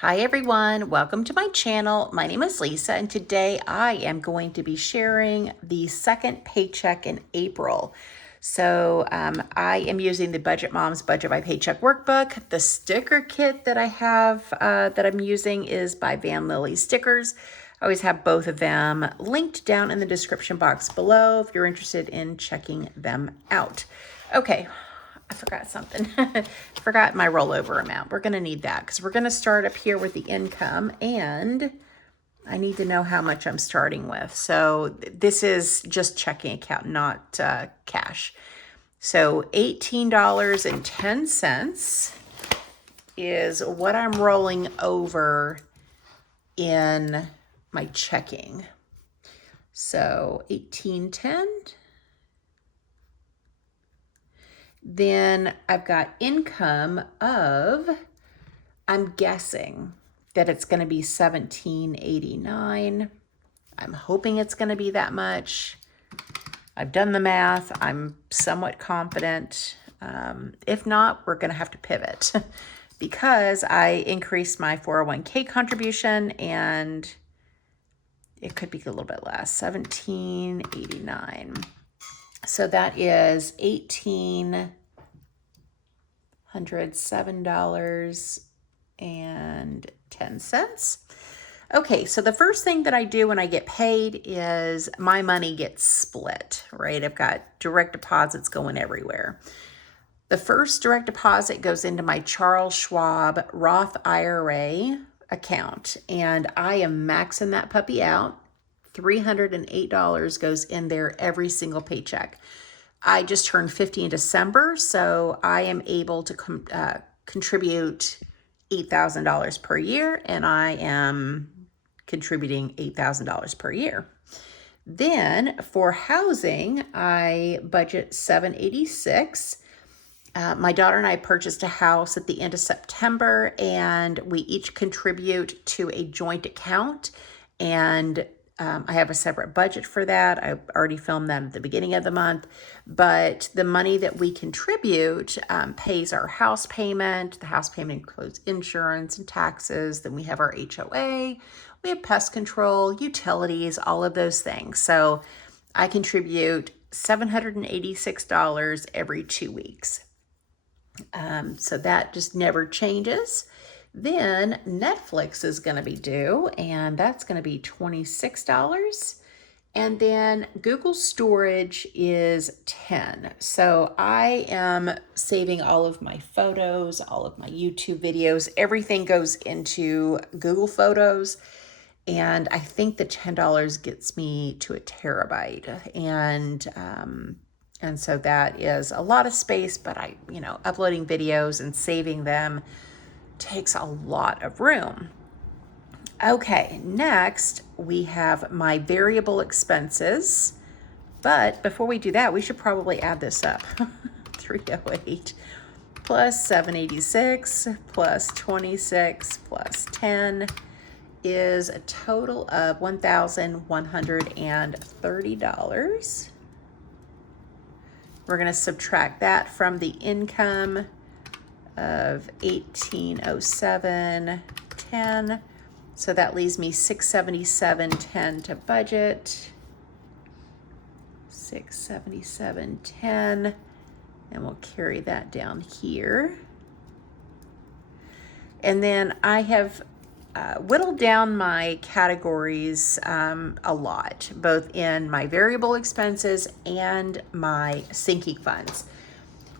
Hi everyone, welcome to my channel. My name is Lisa and today I am going to be sharing the second paycheck in April. So I am using the Budget Moms Budget by Paycheck workbook. The sticker kit that I have that I'm using is by VanLilysStickers. I always have both of them linked down in the description box below if you're interested in checking them out. Okay. I forgot something. I forgot my rollover amount. We're going to need that because we're going to start up here with the income and I need to know how much I'm starting with. So this is just checking account, not cash. So $18.10 is what I'm rolling over in my checking. So $18.10. Then I've got income of, I'm guessing that it's going to be $17.89. I'm hoping it's going to be that much. I've done the math. I'm somewhat confident. If not, we're going to have to pivot because I increased my 401k contribution and it could be a little bit less, $17.89. So that is $1,807.10. Okay, so the first thing that I do when I get paid is my money gets split, right? I've got direct deposits going everywhere. The first direct deposit goes into my Charles Schwab Roth IRA account, and I am maxing that puppy out. $308 goes in there every single paycheck. I just turned 50 in December, so I am able to contribute $8,000 per year, and I am contributing $8,000 per year. Then for housing, I budget $786. My daughter and I purchased a house at the end of September, and we each contribute to a joint account, and I have a separate budget for that. I already filmed that at the beginning of the month, but the money that we contribute pays our house payment. The house payment includes insurance and taxes. Then we have our HOA. We have pest control, utilities, all of those things. So I contribute $786 every 2 weeks. So that just never changes. Then Netflix is going to be due, and that's going to be $26. And then Google storage is $10. So I am saving all of my photos, all of my YouTube videos. Everything goes into Google Photos. And I think the $10 gets me to a terabyte. And so that is a lot of space, but uploading videos and saving them takes a lot of room. Okay, next we have my variable expenses. But before we do that, we should probably add this up. 308 plus 786 plus 26 plus 10 is a total of $1,130. We're going to subtract that from the income of $1,807.10. So that leaves me $677.10 to budget. $677.10, and we'll carry that down here. And then I have whittled down my categories a lot, both in my variable expenses and my sinking funds.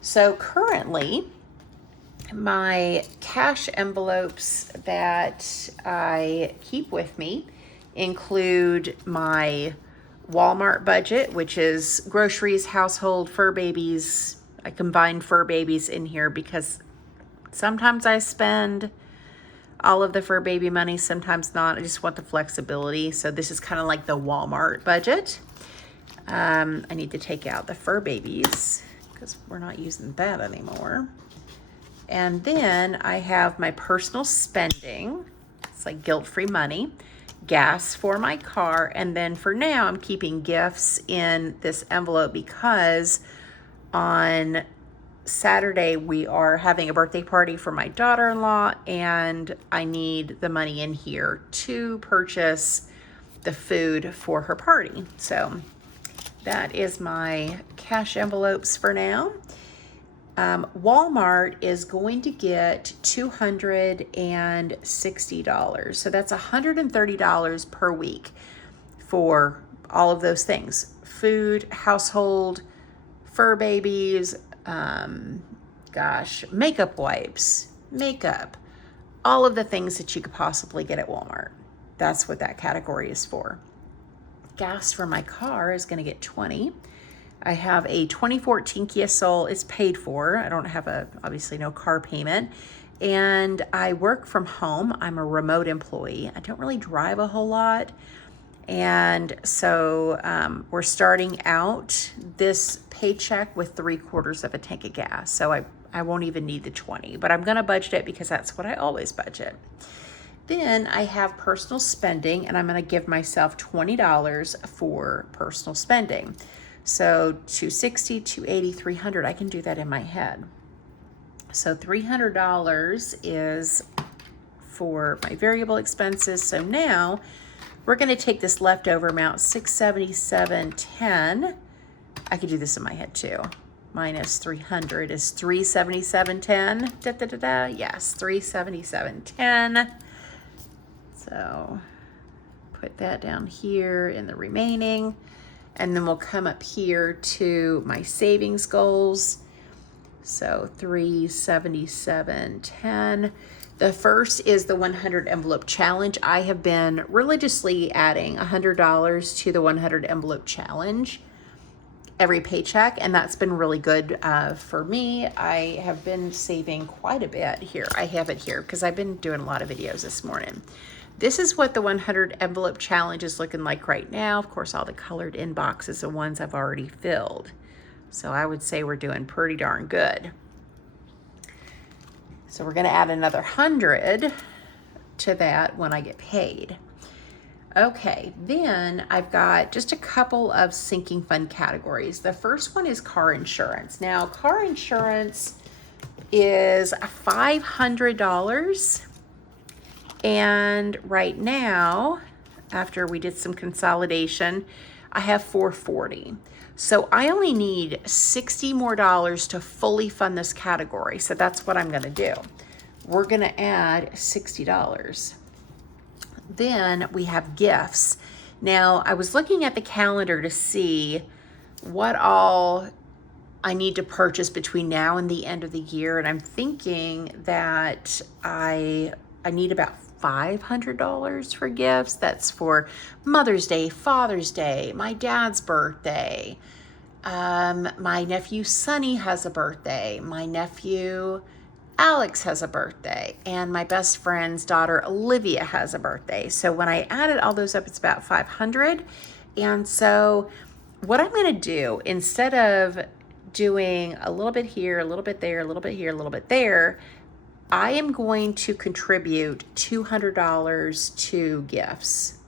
So currently, my cash envelopes that I keep with me include my Walmart budget, which is groceries, household, fur babies. I combine fur babies in here because sometimes I spend all of the fur baby money, sometimes not. I just want the flexibility. So this is kind of like the Walmart budget. I need to take out the fur babies because we're not using that anymore. And then I have my personal spending. It's like guilt-free money, gas for my car. And then for now, I'm keeping gifts in this envelope because on Saturday we are having a birthday party for my daughter-in-law, and I need the money in here to purchase the food for her party. So that is my cash envelopes for now. Walmart is going to get $260. So that's $130 per week for all of those things: food, household, fur babies, makeup wipes, makeup, all of the things that you could possibly get at Walmart. That's what that category is for. Gas for my car is going to get $20. I have a 2014 Kia Soul. It's paid for. I don't have obviously no car payment. And I work from home. I'm a remote employee. I don't really drive a whole lot. And so we're starting out this paycheck with 3/4 of a tank of gas. So I won't even need the 20, but I'm going to budget it because that's what I always budget. Then I have personal spending, and I'm going to give myself $20 for personal spending. So $260, $280, $300, I can do that in my head. So $300 is for my variable expenses. So now we're going to take this leftover amount, $677.10. I could do this in my head too. Minus 300 is $377.10. Yes, $377.10. So put that down here in the remaining. And then we'll come up here to my savings goals. So $377.10. The first is the 100 envelope challenge. I have been religiously adding $100 to the 100 envelope challenge every paycheck, and that's been really good for me. I have been saving quite a bit here. I have it here because I've been doing a lot of videos this morning. This is what the 100 envelope challenge is looking like right now. Of course, all the colored in boxes are ones I've already filled. So I would say we're doing pretty darn good. So we're going to add another 100 to that when I get paid. Okay, then I've got just a couple of sinking fund categories. The first one is car insurance. Now, car insurance is $500. And right now, after we did some consolidation, I have $440. So I only need $60 more to fully fund this category. So that's what I'm going to do. We're going to add $60. Then we have gifts. Now, I was looking at the calendar to see what all I need to purchase between now and the end of the year. And I'm thinking that I need about $500 for gifts. That's for Mother's Day, Father's Day, my dad's birthday. My nephew Sonny has a birthday. My nephew Alex has a birthday. And my best friend's daughter Olivia has a birthday. So when I added all those up, it's about $500. And so what I'm going to do, instead of doing a little bit here, a little bit there, a little bit here, a little bit there, I am going to contribute $200 to gifts.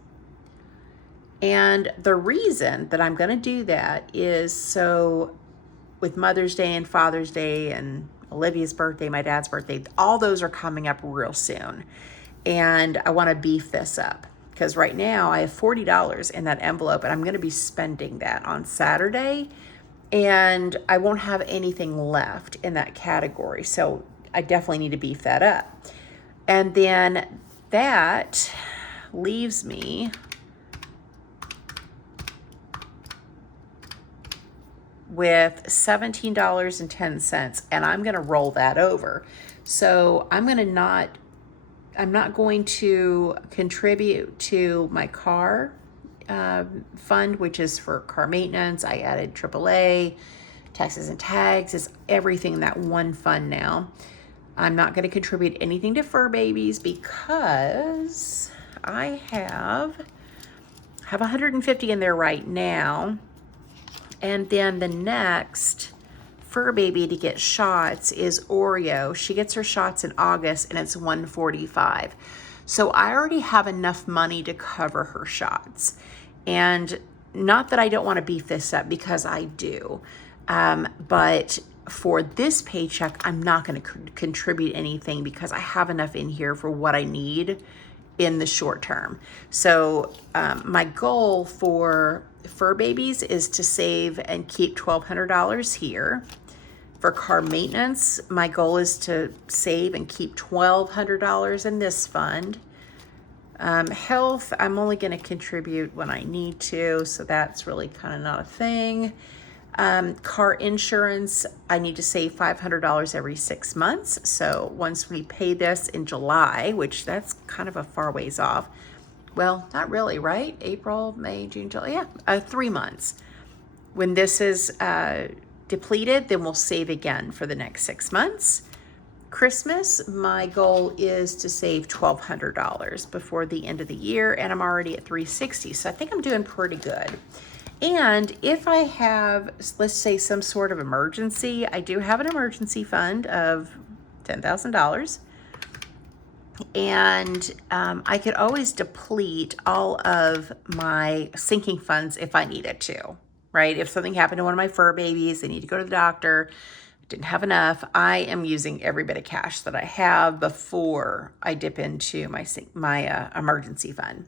And the reason that I'm going to do that is so with Mother's Day and Father's Day and Olivia's birthday, my dad's birthday, all those are coming up real soon. And I want to beef this up because right now I have $40 in that envelope, and I'm going to be spending that on Saturday, and I won't have anything left in that category. So I definitely need to beef that up. And then that leaves me with $17.10, and I'm going to roll that over. So I'm not going to contribute to my car fund, which is for car maintenance. I added AAA, taxes and tags, is everything in that one fund now. I'm not going to contribute anything to fur babies because I have 150 in there right now. And then the next fur baby to get shots is Oreo. She gets her shots in August, and it's $145. So I already have enough money to cover her shots. And not that I don't want to beef this up, because I do. But for this paycheck, I'm not going to contribute anything because I have enough in here for what I need in the short term. So my goal for fur babies is to save and keep $1,200 here. For car maintenance, my goal is to save and keep $1,200 in this fund. Health, I'm only going to contribute when I need to, so that's really kind of not a thing. Car insurance, I need to save $500 every 6 months. So once we pay this in July, which that's kind of a far ways off. Well, not really, right? April, May, June, July, yeah, 3 months. When this is depleted, then we'll save again for the next 6 months. Christmas, my goal is to save $1,200 before the end of the year, and I'm already at $360, so I think I'm doing pretty good. And if I have, let's say, some sort of emergency, I do have an emergency fund of $10,000. And I could always deplete all of my sinking funds if I needed to, right? If something happened to one of my fur babies, they need to go to the doctor, didn't have enough, I am using every bit of cash that I have before I dip into my emergency fund.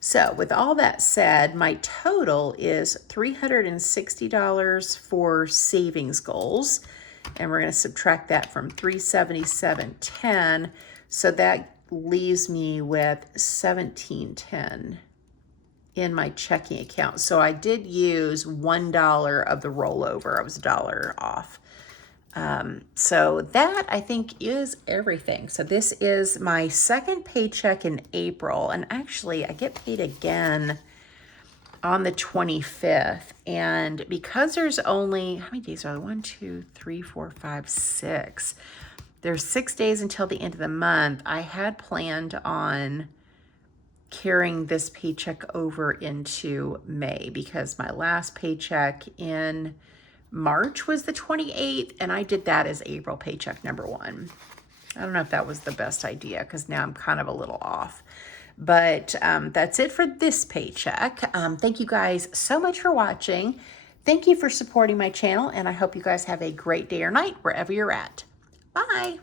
So with all that said, my total is $360 for savings goals. And we're going to subtract that from $377.10. So that leaves me with $17.10 in my checking account. So I did use $1 of the rollover. I was $1 off. So that I think is everything. So this is my second paycheck in April, and actually I get paid again on the 25th. And because there's only, how many days are there? 1, 2, 3, 4, 5, 6. There's 6 days until the end of the month. I had planned on carrying this paycheck over into May because my last paycheck in March was the 28th, and I did that as April paycheck number 1. I don't know if that was the best idea because now I'm kind of a little off. But that's it for this paycheck. Thank you guys so much for watching. Thank you for supporting my channel, and I hope you guys have a great day or night wherever you're at. Bye.